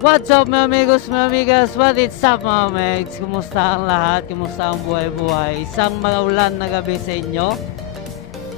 What's up mga amigos, mga amigas? What is up mga megs? Kumusta ang lahat? Kumusta ang buhay-buhay? Isang maulan na gabi sa inyo.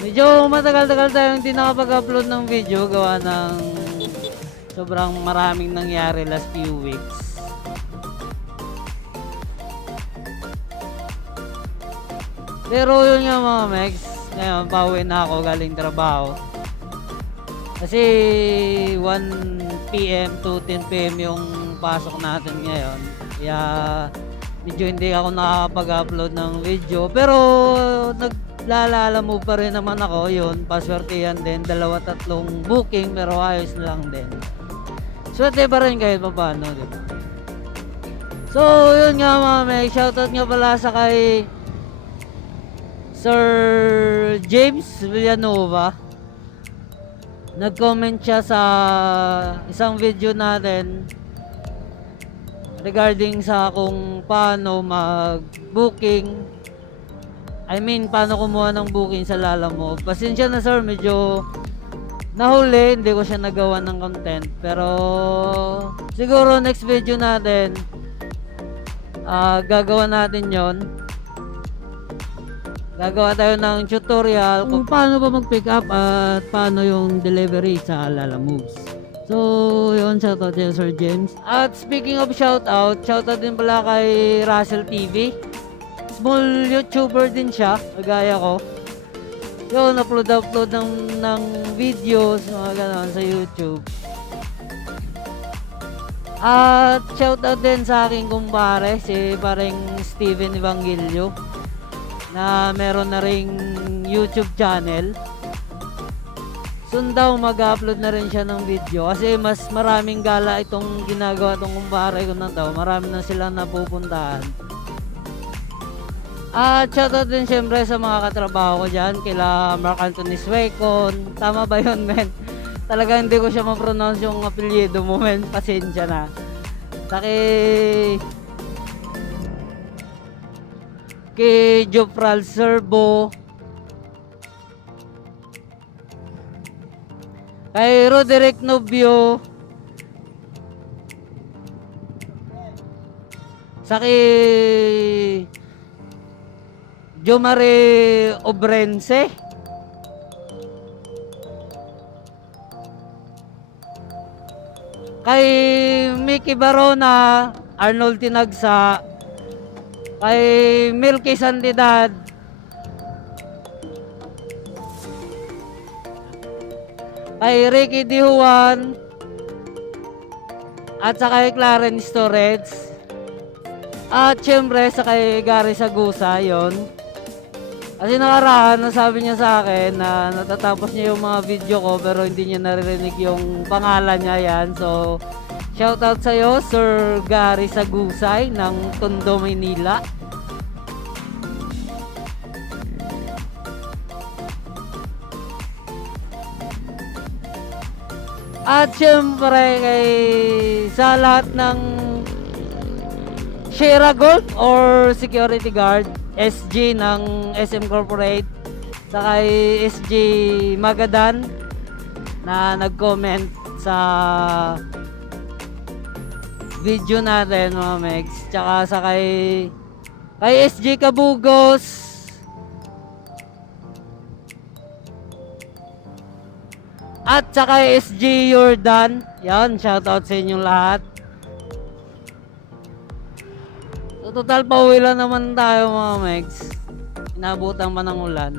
Medyo matagal-tagal tayong hindi nakapag-upload ng video gawa ng sobrang maraming nangyari last few weeks. Pero yun nga mga megs, ngayon pauwi na ako galing trabaho. Kasi 1 PM to 10 PM yung pasok natin ngayon. Kaya medyo hindi ako nakakapag-upload ng video. Pero naglalala mo pa rin naman ako. Yun, paswertihan din. 2-3 booking pero ayos na lang din. Swerte pa rin kahit pa paano, diba? So, yun nga mga may shoutout nga pala sa kay Sir James Villanova. Nag-comment siya sa isang video natin regarding sa kung paano mag-booking. I mean, paano kumuha ng booking sa Lalamove. Pasensya na sir, medyo nahuli, hindi ko siya nagawa ng content. Pero siguro next video natin, gagawa natin yon. Gagawa tayo ng tutorial kung paano ba mag-pick up at paano yung delivery sa Lalamove. So, yun, shoutout din Sir James. At speaking of shoutout din pala kay Russell TV. Small YouTuber din siya, kagaya ko. Yun, upload ng videos, mga ganon sa YouTube. At shoutout din sa aking kumpare, si pareng Steven Evangelio, na meron na ring YouTube channel. Soon daw mag-upload na rin siya ng video kasi mas maraming gala itong ginagawa itong kumpare ko na to. Marami na silang napupuntahan. At shoutout din syempre sa mga katrabaho ko dyan, kila Mark Anthony Suecon. Tama ba yun, men? Talaga hindi ko siya ma-pronounce yung apelyido mo, men. Pasensya na. Kay Jofral Serbo, kay Roderick Novio, sa kay Jomare Obrense, kay Mickey Barona, Arnold Tinagsa, kay Milky Santidad, kay Ricky Di Juan, at sa kay Clarence Torres, at syempre sa kay Gary Sagusa. Yon, kasi nakaraan nasabi niya sa akin na natatapos niya yung mga video ko pero hindi niya naririnig yung pangalan niya. Yan, so shoutout sa'yo, Sir Gary Sagusay ng Tondo, Maynila. At syempre kay sa lahat ng Shera Gold or Security Guard, SG ng SM Corporate, sa kay SG Magadan na nag-comment sa video natin mga megs, tsaka sa kay SG Kabugos, at sa kay SG Jordan. Yan, shoutout sa inyong lahat. So total pauwi lang naman tayo mga megs, inabutan pa ng ulan.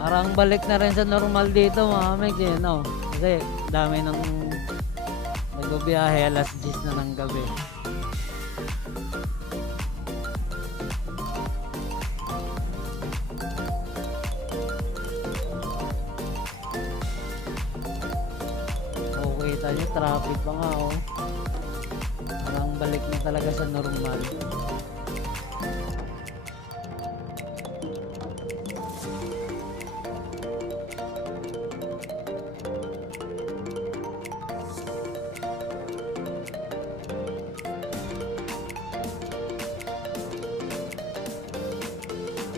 Parang balik na rin sa normal dito mga megs eh, no? Kasi dami ng nagbabiyahe, alas 10 na ng gabi. Okay, tayo traffic pa nga oh. Parang balik na talaga sa normal.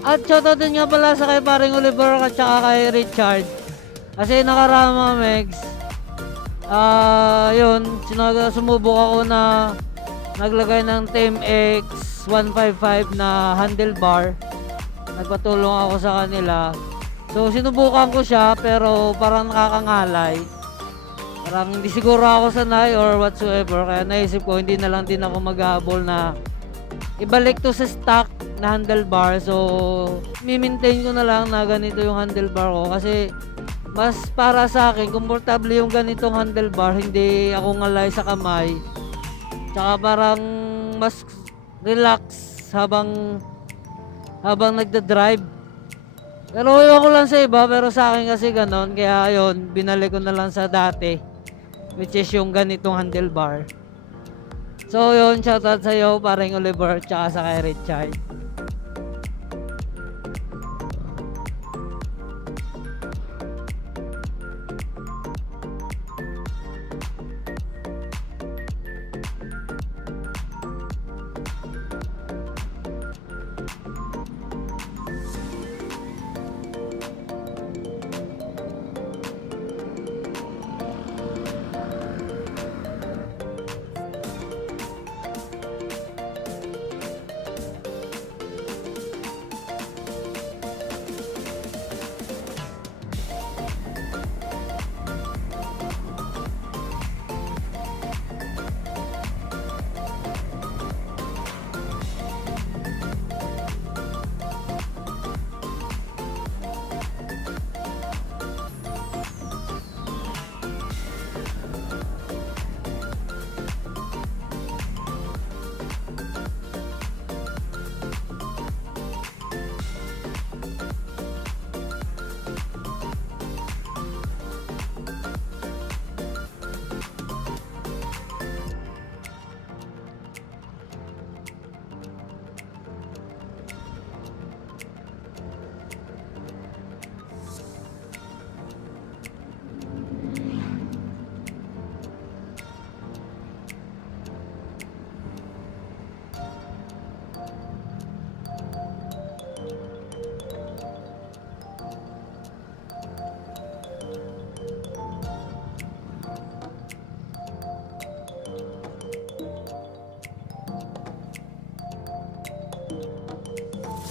At shoutout din nga pala sa kay paring Oliver at saka kay Richard. Kasi nakarama Megs, yun, sumubok ako na naglagay ng Team X 155 na handlebar. Nagpatulong ako sa kanila. So sinubukan ko siya pero parang nakakangalay. Parang hindi siguro ako sanay or whatsoever. Kaya naisip ko hindi na lang din ako maghahabol na ibalik to sa stock na handlebar. So mi-maintain ko na lang na ganito yung handlebar ko kasi mas para sa akin komportable yung ganitong handlebar, hindi ako ngalay sa kamay. Tsaka parang mas relax habang nagda-drive. Pero ayoko lang sa iba, pero sa akin kasi ganon, kaya ayun, binalik ko na lang sa dati, which is yung ganitong handlebar. So yun, shoutout sa iyo paring Oliver tsaka sa kay Richard.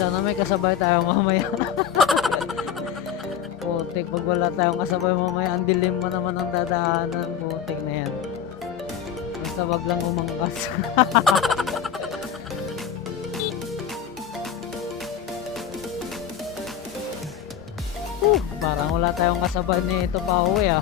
Sana may kasabay tayo mamaya. Putik, pag wala tayong kasabay mamaya, ang dilim mo naman ang dadaanan. Putik na yan. Basta wag lang umangkas. Parang wala tayong kasabay nito pa uwi ah.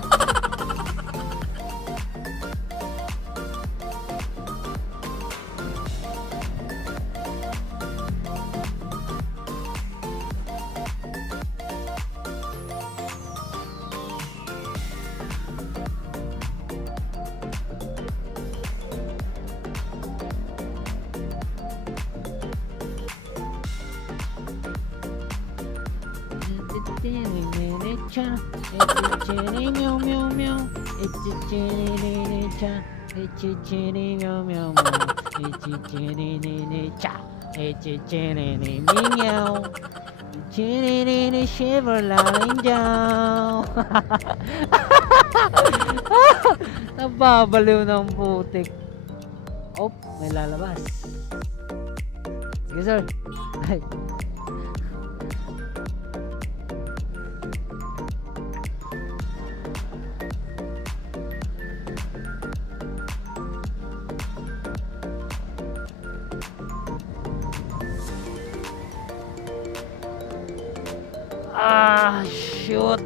Nababaliw ng putik. Oh, may lalabas. Sige sir. Ay. shoot.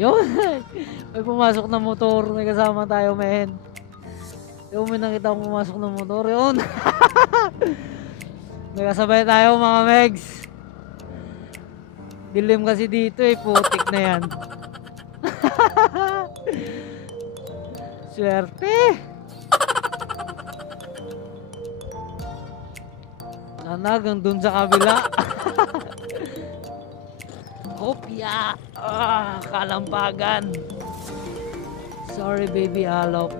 Yun. May pumasok na motor. May kasama tayo, men. Yung may nakita akong pumasok na motor. Yun. May kasabay tayo, mga megs. Dilim kasi dito eh. Putik na yan. Swerte. Sana hanggang dun sa kabila. Kopya. Kalampagan. Sorry, baby Alop.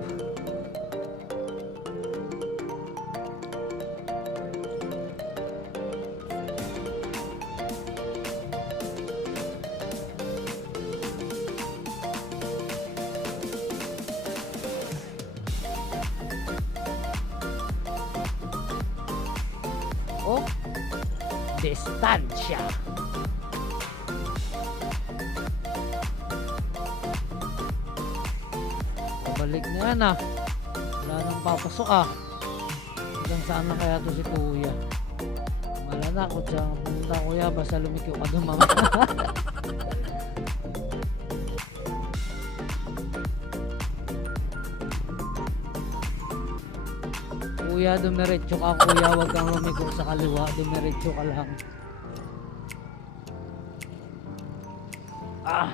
Oh, distansya. Balik na yan ah. Wala nang papasok ah. Hanggang saan na kaya to si kuya? Wala na kung saan pumunta kuya. Basta lumikyo ka doon mga. Kuya, dumiretso ka kuya. Huwag kang lumikyo sa kaliwa. Dumiretso ka lang. Ah.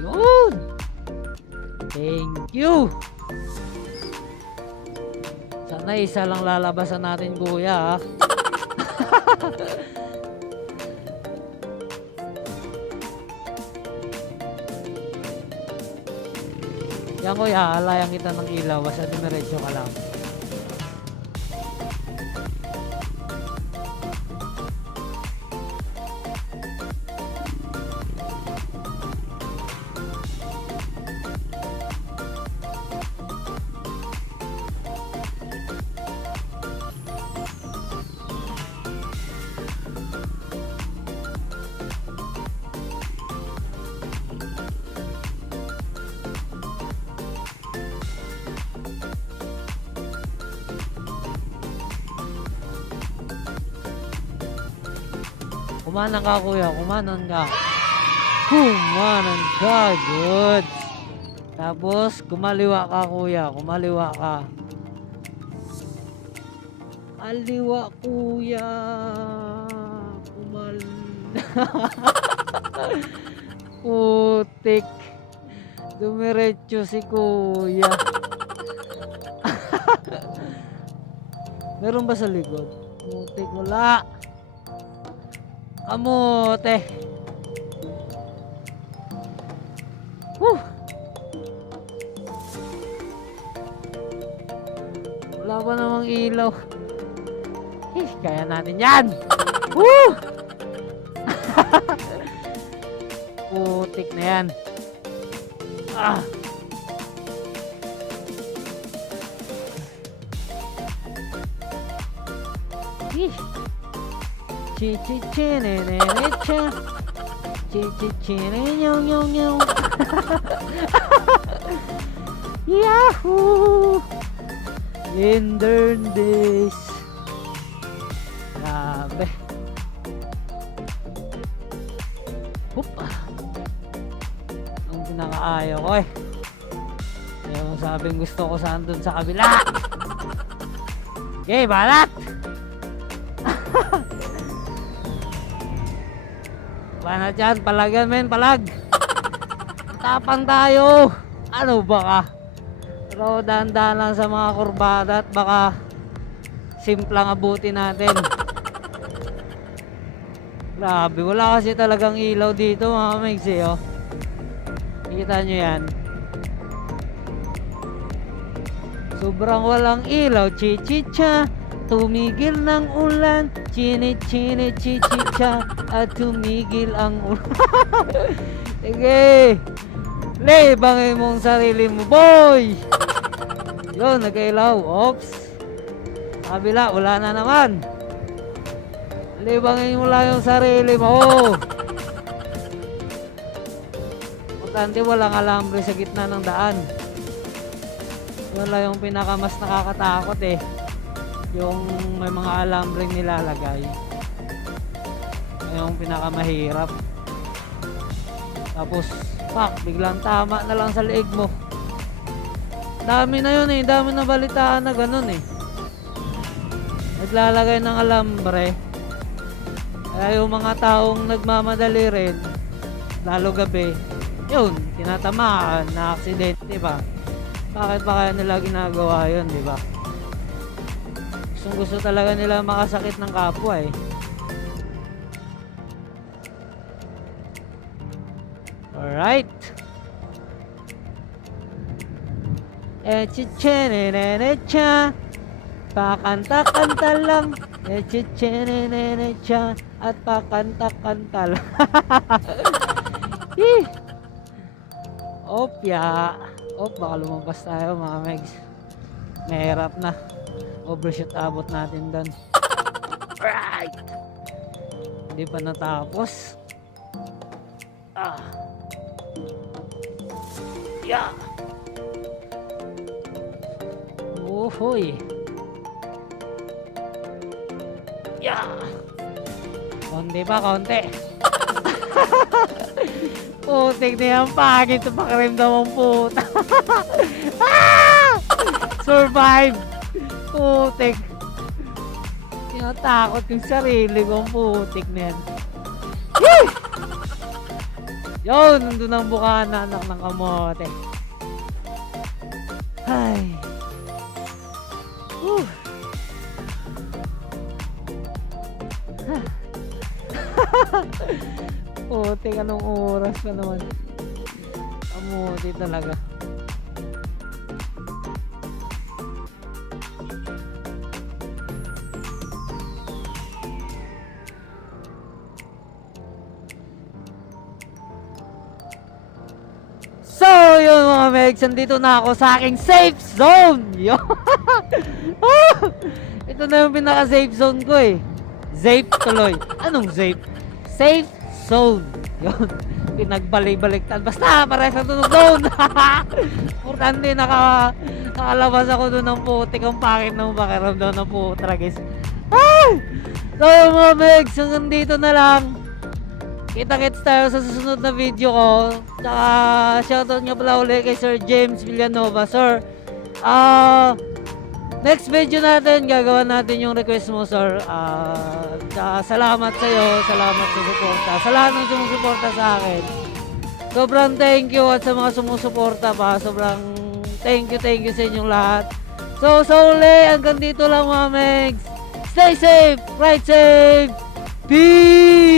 Yun. Thank you. Sana isa lang lalabasan natin kuya ha. Yan kuya, alayan kita ng ilaw. Basta dumiretso ka lang. Kumanan ka kuya, kumanan ka. Kumanan ka, good. Tapos, kumaliwa ka kuya, kumaliwa ka. Kaliwa kuya. Putik. Dumiretso si kuya. Meron ba sa likod? Putik, wala. Kamote. Wala pa namang ilaw. Kaya natin yan. Putik na yan. Yahoo! In the days. Grabe. ayaw ko eh. Yung sabing gusto ko saan dun sa kabila. Okay, balat! Banat yan, palagan men, palag! Tapang tayo! Ano ba ka? Pero dahan-dahan lang sa mga kurbada at baka simplang abutin natin. Grabe, wala kasi talagang ilaw dito mga megs eh, oh. Kita nyo yan. Sobrang walang ilaw, chichicha. Tumigil ng ulan, chini chini chichicha. At tumigil ang ulan. Sige, libangin mong sarili mo, boy. Yun, nag-ilaw. Oops. Kabila, wala na naman. Libangin mo lang yung sarili mo. Importante walang alambre sa gitna ng daan. Wala yung pinakamas nakakatakot eh. Yung may mga alambre nilalagay. Yung pinakamahirap. Tapos, pak, biglang tama na lang sa leeg mo. Dami na yun eh. Dami na balitaan na ganun eh. Naglalagay ng alambre. Kaya yung mga taong nagmamadali rin, lalo gabi, yun, tinatamaan na aksidente, diba? Bakit pa kaya nila ginagawa yun, diba? Gusto talaga nila makasakit ng kapwa eh. Alright. Echichenenenecha, pakanta-kanta lang. Echichenenenecha, at pakanta-kanta lang. Opya. Baka lumabas tayo mga megs. Mahirap na. Overshoot abot natin doon. Alright. Hindi pa natapos. Yeah. Uhoy. Yeah. Konti pa, konti. Putik na yan, pangit sa pakiramdam ang puta. Survive. Putik. Tinatakot yung sarili ko, putik na yan. Yun, nandun ang bukana, anak ng kamote. Ay. Putik, anong oras pa naman. Kamote talaga. So, yun mga megs, nandito na ako sa aking safe zone. Yun. Ito na yung pinaka-safe zone ko eh. Safe tuloy. Anong safe? Safe zone. Yun. Pinagbalik-baliktad. Basta, parehas na tunog doon. Importante, nakalabas ako doon ng putik. Ang pakit ng pakiramdam ng putragis. So, mga megs, hanggang dito na lang. Kita-kits tayo sa susunod na video ko. Tsaka shoutout nga pala ulit kay Sir James Villanova. Sir, next video natin, gagawa natin yung request mo, sir. Tsaka salamat sa'yo, salamat sa suporta. Sa lahat ng sumusuporta sa akin. Sobrang thank you at sa mga sumusuporta pa. Sobrang thank you sa inyong lahat. So, uli, hanggang dito lang mga megs. Stay safe, ride safe, peace!